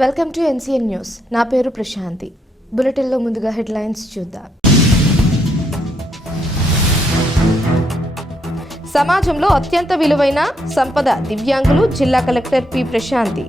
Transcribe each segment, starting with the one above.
Welcome to NCN news. నా పేరు ప్రశాంతి. బులెటిన్లో ముందుగా హెడ్లైన్స్ చూద్దాం. సమాజంలో అత్యంత విలువైన సంపద దివ్యాంగులు జిల్లా కలెక్టర్ పి ప్రశాంతి.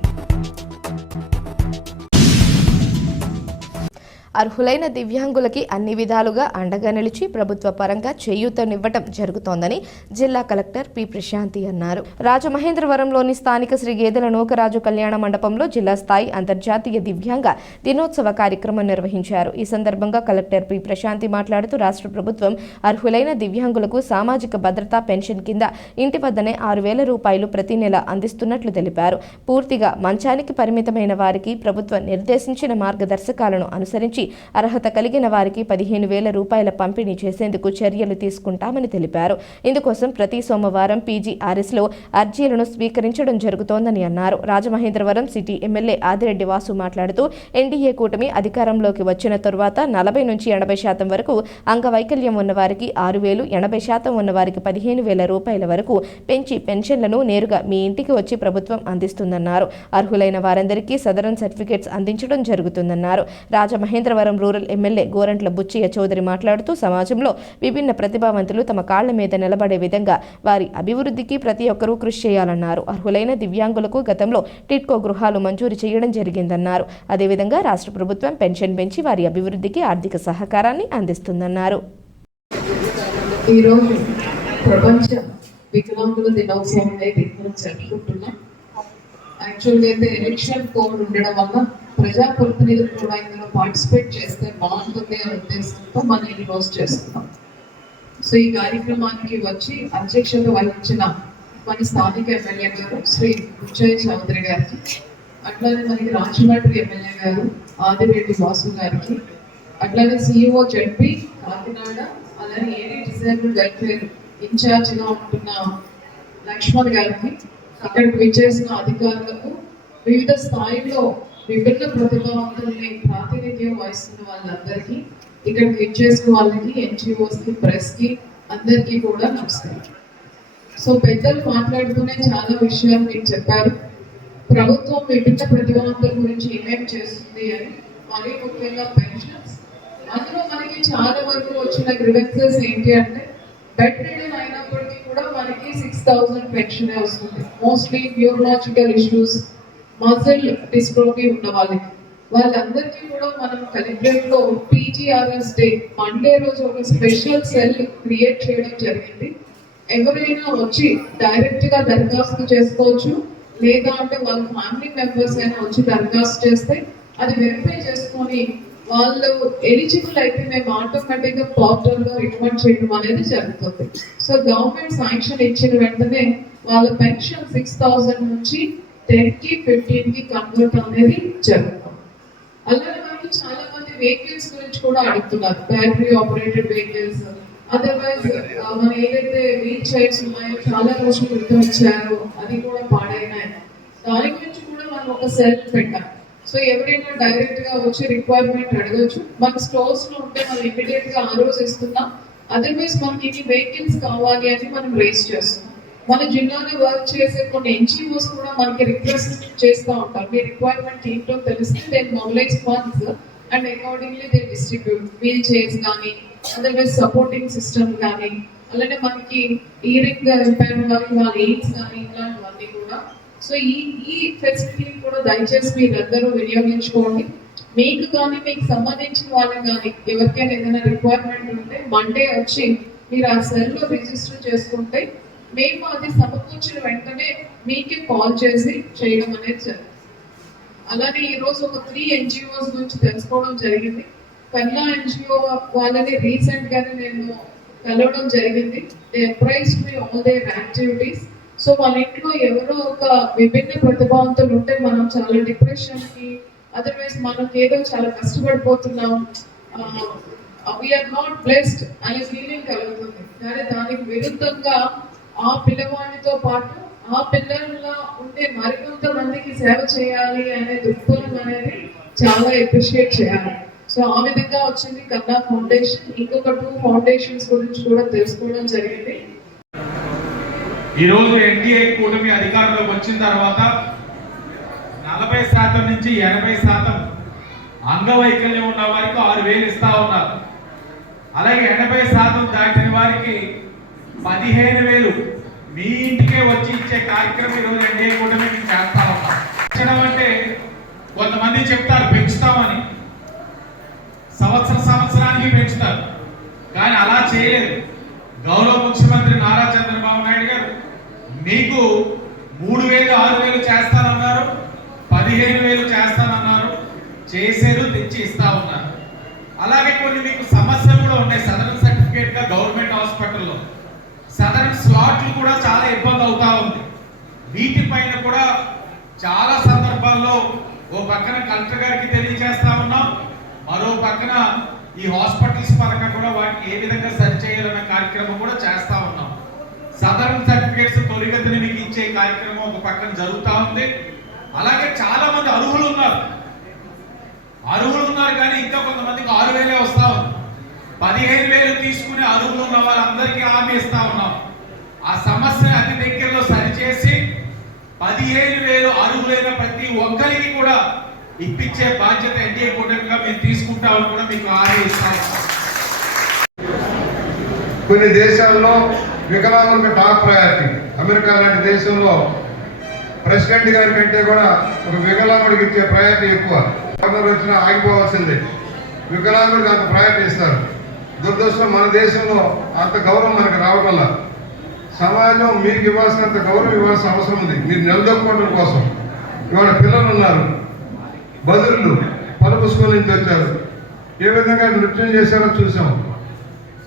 అర్హులైన దివ్యాంగులకి అన్ని విధాలుగా అండగా నిలిచి ప్రభుత్వ పరంగా చేయూతనివ్వటం జరుగుతోందని జిల్లా కలెక్టర్ పి ప్రశాంతి అన్నారు. రాజమహేంద్రవరంలోని స్థానిక శ్రీ గేదెల నూకరాజు కళ్యాణ మండపంలో జిల్లా స్థాయి అంతర్జాతీయ దివ్యాంగ దినోత్సవ కార్యక్రమం నిర్వహించారు. ఈ సందర్భంగా కలెక్టర్ పి ప్రశాంతి మాట్లాడుతూ రాష్ట్ర ప్రభుత్వం అర్హులైన దివ్యాంగులకు సామాజిక భద్రతా పెన్షన్ కింద ఇంటి వద్దనే ఆరు వేల రూపాయలు ప్రతి నెల అందిస్తున్నట్లు తెలిపారు. పూర్తిగా మంచానికి పరిమితమైన వారికి ప్రభుత్వం నిర్దేశించిన మార్గదర్శకాలను అనుసరించి అర్హత కలిగిన వారికి పదిహేను వేల రూపాయల పంపిణీ చేసేందుకు చర్యలు తీసుకుంటామని తెలిపారు. ఇందుకోసం ప్రతి సోమవారం పీజీఆర్ఎస్లో అర్జీలను స్వీకరించడం జరుగుతోందని అన్నారు. రాజమహేంద్రవరం సిటీ ఎమ్మెల్యే ఆదిరెడ్డి వాసు మాట్లాడుతూ ఎన్డీఏ కూటమి అధికారంలోకి వచ్చిన తరువాత నలభై నుంచి ఎనభై శాతం వరకు అంగవైకల్యం ఉన్నవారికి ఆరు వేలు ఎనభై శాతం ఉన్నవారికి పదిహేను వేల రూపాయల వరకు పెంచి పెన్షన్లను నేరుగా మీ ఇంటికి వచ్చి ప్రభుత్వం అందిస్తుందన్నారు. అర్హులైన వారందరికీ సదరన్ సర్టిఫికేట్స్ అందించడం జరుగుతుందన్నారు. రాజమహేంద్ర రాజమహేంద్రవరం రూరల్ ఎమ్మెల్యే గోరంట్ల బుచ్చయ్య చౌదరి మాట్లాడుతూ సమాజంలో విభిన్న ప్రతిభావంతులు తమ కాళ్ళ మీద నిలబడే విధంగా వారి అభివృద్ధికి ప్రతి ఒక్కరూ కృషి చేయాలన్నారు. అర్హులైన దివ్యాంగులకు గతంలో టిట్కో గృహాలు మంజూరు చేయడం జరిగిందన్నారు. అదేవిధంగా రాష్ట్ర ప్రభుత్వం పెన్షన్ పెంచి వారి అభివృద్ధికి ఆర్థిక సహకారాన్ని అందిస్తుందన్నారు. ఈరోజు ప్రపంచ వికలాంగుల దినోత్సవం అనేది మనం జరుపుకుంటున్నాం. యాక్చువల్గా అయితే ఎలక్షన్ కోడ్ ఉండడం వల్ల ప్రజా ప్రతినిధులు కూడా ఇందులో పార్టిసిపేట్ చేస్తే బాగుంటుంది అనే ఉద్దేశంతో మనం ఈ రోజు చేస్తున్నాం. సో ఈ కార్యక్రమానికి వచ్చి అధ్యక్షత వహించిన మన స్థానిక ఎమ్మెల్యే గారు శ్రీ బుచ్చయ్య చౌదరి గారికి అట్లానే మనకి రాజమండ్రి ఎమ్మెల్యే గారు ఆదిరెడ్డి వాసు గారికి అట్లానే సిఇఓ జడ్పి కాకినాడ అలానే ఏడి డిజైబుల్ వెల్ఫేర్ ఇన్ఛార్జిగా ఉంటున్న లక్ష్మణ్ గారికి అక్కడికి విచ్చేసిన అధికారులకు వివిధ స్థాయిలో విభిన్న ప్రతిభావంతుల్ని ప్రాతినిధ్యం వహిస్తున్న వాళ్ళందరికీ ఇక్కడికి ఇచ్చేసిన వాళ్ళకి ఎన్జిఓస్కి ప్రెస్కి ప్రెస్కి అందరికీ కూడా నమస్కారం. సో పెద్దలు మాట్లాడుతూనే చాలా విషయాలు మీకు చెప్పారు. ప్రభుత్వం విభిన్న ప్రతిభావంతుల గురించి ఏమేమి చేస్తుంది అని మరీ ముఖ్యంగా పెన్షన్స్. అందులో మనకి చాలా వరకు వచ్చిన గ్రివెన్సెస్ ఏంటి అంటే బెడ్ రిడన్ అయినప్పటికీ కూడా మనకి సిక్స్ థౌసండ్ పెన్షన్ వస్తుంది. Mostly neurological issues muscle dystrophy ఉన్న వాళ్ళకి వాళ్ళందరికీ కూడా మనం కలెక్టరేట్లో పీజీఆర్ఎస్ డే మండే రోజు ఒక స్పెషల్ సెల్ క్రియేట్ చేయడం జరిగింది. ఎవరైనా వచ్చి డైరెక్ట్గా దరఖాస్తు చేసుకోవచ్చు లేదా అంటే వాళ్ళ ఫ్యామిలీ మెంబర్స్ అయినా వచ్చి దరఖాస్తు చేస్తే అది వెరిఫై చేసుకొని వాళ్ళు ఎలిజిబుల్ అయితే మేము ఆటోమేటిక్గా పోర్టల్లో రికమెండ్ చేయడం అనేది జరుగుతుంది. సో గవర్నమెంట్ శాంక్షన్ ఇచ్చిన వెంటనే వాళ్ళ పెన్షన్ సిక్స్ థౌసండ్ నుంచి టెన్కి ఫిఫ్టీన్కి కన్వర్ట్ అనేది జరుగుతుంది అలానే మనకి చాలా మంది వెహికల్స్ గురించి కూడా అడుగుతున్నారు. Battery operated vehicles. అదర్వైజ్ మన ఏదైతే వీల్ చైర్స్ ఉన్నాయో చాలా రోజులు క్రితం ఇచ్చారో అది కూడా పాడైనాయి. దాని గురించి కూడా మనం ఒక సెల్ పెట్టాం. సో ఎవరైనా డైరెక్ట్గా వచ్చి రిక్వైర్మెంట్ అడగచ్చు. మన స్టోర్స్లో ఉంటే మనం ఇమీడియట్గా ఆ రోజు ఇస్తున్నాం. అదర్వైజ్ మనకి ఇన్ని వెహికల్స్ కావాలి అని మనం రేస్ చేస్తున్నాం. మన జిల్లాలో వర్క్ చేసే కొన్ని ఎన్జిఓస్ కూడా మనకి రిక్వెస్ట్ చేస్తూ ఉంటారు. మీ రిక్వైర్మెంట్ ఏంటో తెలిస్తే then mobilise funds and accordingly they distribute wheelchairs కానీ అదర్వైజ్ సపోర్టింగ్ సిస్టమ్ కానీ అలానే మనకి ఇయరింగ్ రిపేర్ కానీ వాళ్ళ ఎయిడ్స్ కానీ ఇలాంటివన్నీ కూడా. సో ఈ ఈ ఫెసిలిటీని కూడా దయచేసి మీరందరూ వినియోగించుకోండి. మీకు కానీ మీకు సంబంధించిన వాళ్ళకి కానీ ఎవరికైనా ఏదైనా రిక్వైర్మెంట్ ఉంటే మండే వచ్చి మీరు ఆ సెల్లో రిజిస్టర్ చేసుకుంటే మేము అది సమకూర్చిన వెంటనే మీకే కాల్ చేసి చేయడం అనేది జరిగింది. అలానే ఈరోజు ఒక త్రీ ఎన్జిఓస్ గురించి తెలుసుకోవడం జరిగింది. కన్నా ఎన్జిఓ వాళ్ళని రీసెంట్ గానే నేను కలవడం జరిగింది. They praise me all their activities so మన ఇంట్లో ఎవరో ఒక విభిన్న ప్రతిభావంతులు ఉంటే మనం చాలా డిప్రెషన్కి అదర్వైజ్ మనకి ఏదో చాలా కష్టపడిపోతున్నాం. వీఆర్ నాట్ బ్లెస్డ్ అనే ఫీలింగ్ కలుగుతుంది. కానీ దానికి విరుద్ధంగా ఆ పిల్లవాడితో పాటు ఆ పిల్లల్లో ఉండే మరికొంత మందికి సేవ చేయాలి అనే దృక్పథం అనేది చాలా ఎప్రిషియేట్ చేయాలి. సో ఆ విధంగా వచ్చింది కన్నా ఫౌండేషన్ ఇంకొక టూ ఫౌండేషన్స్ గురించి కూడా తెలుసుకోవడం జరిగింది. ఈ రోజు ఎన్డీఏ కూటమి అధికారంలోకి వచ్చిన తర్వాత నలభై శాతం నుంచి ఎనభై శాతం అంగవైకల్యం ఉన్న వారికి ఆరు వేలు ఇస్తా ఉన్నారు. అలాగే ఎనభై శాతం దాటిన వారికి పదిహేను వేలు. మీ ఇంటికే వచ్చి ఇచ్చే కార్యక్రమం ఈరోజు ఎన్డీఏ కూడా మేము చేస్తా పెంచడం అంటే కొంతమంది చెప్తారు పెంచుతామని. సంవత్సర సంవత్సరానికి పెంచుతారు. కానీ అలా చేయలేదు. గౌరవ ముఖ్యమంత్రి నారా చంద్రబాబు నాయుడు గారు మీకు మూడు వేలు ఆరు వేలు చేస్తానన్నారు పదిహేను వేలు చేస్తానన్నారు చేసేరు తెచ్చి ఇస్తా ఉన్నారు అలాగే కొన్ని మీకు సమస్యలు కూడా ఉన్నాయి సదరన్ సర్టిఫికేట్గా గవర్నమెంట్ హాస్పిటల్లో సదరన్ స్లాట్లు కూడా చాలా ఇబ్బంది అవుతా ఉంది. వీటిపైన కూడా చాలా సందర్భాల్లో ఓ పక్కన కలెక్టర్ గారికి తెలియజేస్తా ఉన్నాం. మరో పక్కన ఈ హాస్పిటల్స్ పరంగా కూడా వాటిని ఏ విధంగా సరి చేయాలన్న కార్యక్రమం కూడా చేస్తా ఉన్నాం. సదరన్ సర్టిఫికేట్స్ తొలిగతిని మీకు ఇచ్చే కార్యక్రమం ఒక పక్కన జరుగుతూ ఉంది. అలాగే చాలా మంది అర్హులు ఉన్నారు. అర్హులు ఉన్నారు కానీ ఇంకా కొంతమందికి ఆరు వేలే వస్తా ఉంది. పదిహేను వేలు తీసుకుని అర్హులు ఉన్న వాళ్ళందరికీ హామీ ఇస్తా ఉన్నాం. ఆ సమస్య అతి దగ్గరలో సరిచేసి పదిహేను వేలు అర్హులైన ప్రతి ఒక్కరికి కూడా ఇప్పించే బాధ్యత ఎన్డీఏ కూటమిగా మేము తీసుకుంటామని కూడా మీకు హామీ ఇస్తా కొన్ని దేశాల్లో వికలాంగులకు బాగా ప్రయారిటీ అమెరికా లాంటి దేశంలో ప్రెసిడెంట్ గారి కంటే కూడా ఒక వికలాంగుడికి ఇచ్చే ప్రయారిటీ ఎక్కువ. గవర్నర్ వచ్చినా ఆగిపోవాల్సిందే. వికలాంగుడికి అంత ప్రయారిటీ ఇస్తారు. దురదృష్టం మన దేశంలో అంత గౌరవం మనకు రావటంలా సమాజం మీకు ఇవ్వాల్సినంత గౌరవం ఇవ్వాల్సిన అవసరం ఉంది. మీరు నిలదొక్కోవడం కోసం. ఇవాళ పిల్లలు ఉన్నారు. బదులు పలుపు స్కూల్ నుంచి వచ్చారు. ఏ విధంగా నృత్యం చేశారో చూసాం.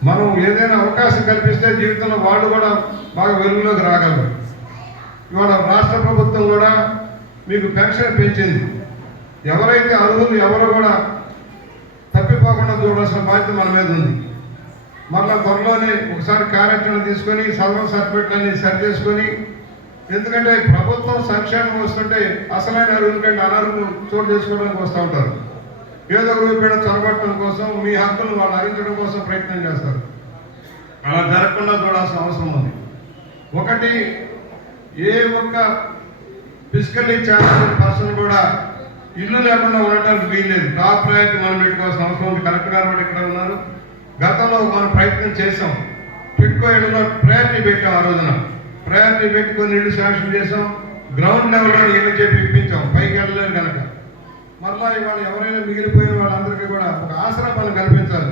మనం ఏదైనా అవకాశం కల్పిస్తే జీవితంలో వాళ్ళు కూడా బాగా వెలుగులోకి రాగలరు. ఇవాళ రాష్ట్ర ప్రభుత్వం కూడా మీకు పెన్షన్ పెంచింది. ఎవరైతే అర్హులు ఎవరు కూడా తప్పిపోకుండా చూడాల్సిన బాధ్యత మన మీద ఉంది. మళ్ళా త్వరలోనే ఒకసారి కార్యక్రమం తీసుకొని సదరం సర్టిఫికెట్లన్నీ సరి చేసుకొని ఎందుకంటే ప్రభుత్వం సంక్షేమం వస్తుంటే అసలైన అర్హుల కంటే అనర్హులు చోటు చేసుకోవడానికి వస్తూ ఉంటారు. ఏదో ఒక చొరబట్టడం కోసం మీ హక్కులు వాళ్ళు హరించడం కోసం ప్రయత్నం చేస్తారు. అలా జరగకుండా చూడాల్సిన అవసరం ఉంది. ఒకటి ఏ ఒక్క ఫిజికల్లీ ఛాలెంజ్ పర్సన్ కూడా ఇల్లు లేకుండా ఉండటానికి వీల్లేదు. టాప్ ప్రయత్నం మనం పెట్టుకోవాల్సిన అవసరం ఉంది. కలెక్టర్ గారు కూడా ఇక్కడ ఉన్నారు. గతంలో మనం ప్రయత్నం చేసాం టిట్కో ఇళ్ళలో ప్రయారిటీ పెట్టాం ఆ రోజున. ప్రయారిటీ పెట్టి కొన్ని ఇళ్ళు శాంక్షన్ చేసాం గ్రౌండ్ లెవెల్లో ఇల్లు చెప్పి ఇప్పించాం. పైకి వెళ్ళలేరు కనుక మరలా ఇవాళ ఎవరైనా మిగిలిపోయిన వాళ్ళందరికీ కూడా ఒక ఆసరా పని కల్పించాలి.